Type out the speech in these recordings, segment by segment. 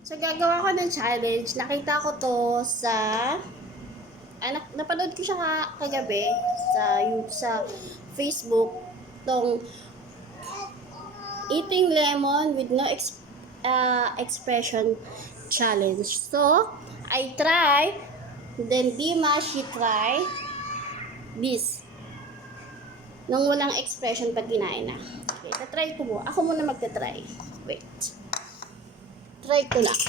So, gagawa ko ng challenge. Nakita ko to sa... napanood ko siya kagabi sa Facebook. Tong eating lemon with no expression challenge. So, I try. Then, Dima, she try this. Nung walang expression pag kinain na. Okay, tatry ko mo. Ako muna magta-try. Wait. Try ko lang.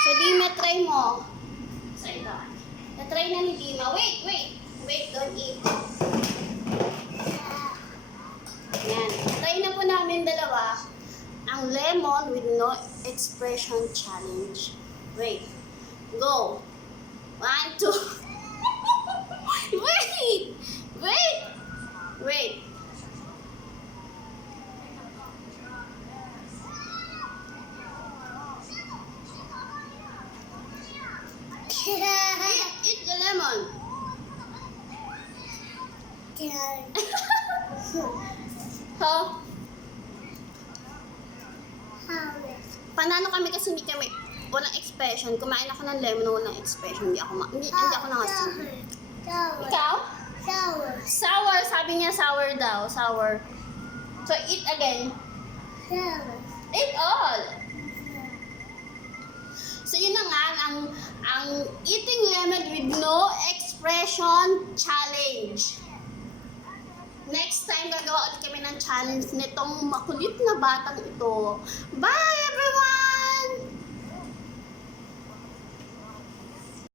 So, Dima, try mo. So, ito. Na-try na ni Dima. Wait. Don't eat. Yan. Try na po namin dalawa ang lemon with no expression challenge. Wait. Go. 1, 2. Wait. Eat the lemon. Huh? Panalo kami kasi hindi kami walang expression. Kumain ako ng lemon na walang expression. Hindi ako nangasin. Ikaw? Sour. Sabi niya sour daw. Sour. So, eat again. Eat all. So, yun na nga, ang eating lemon with no expression challenge. Next time, gagawa ulit kami ng challenge nitong makulit na batang ito. Bye, everyone!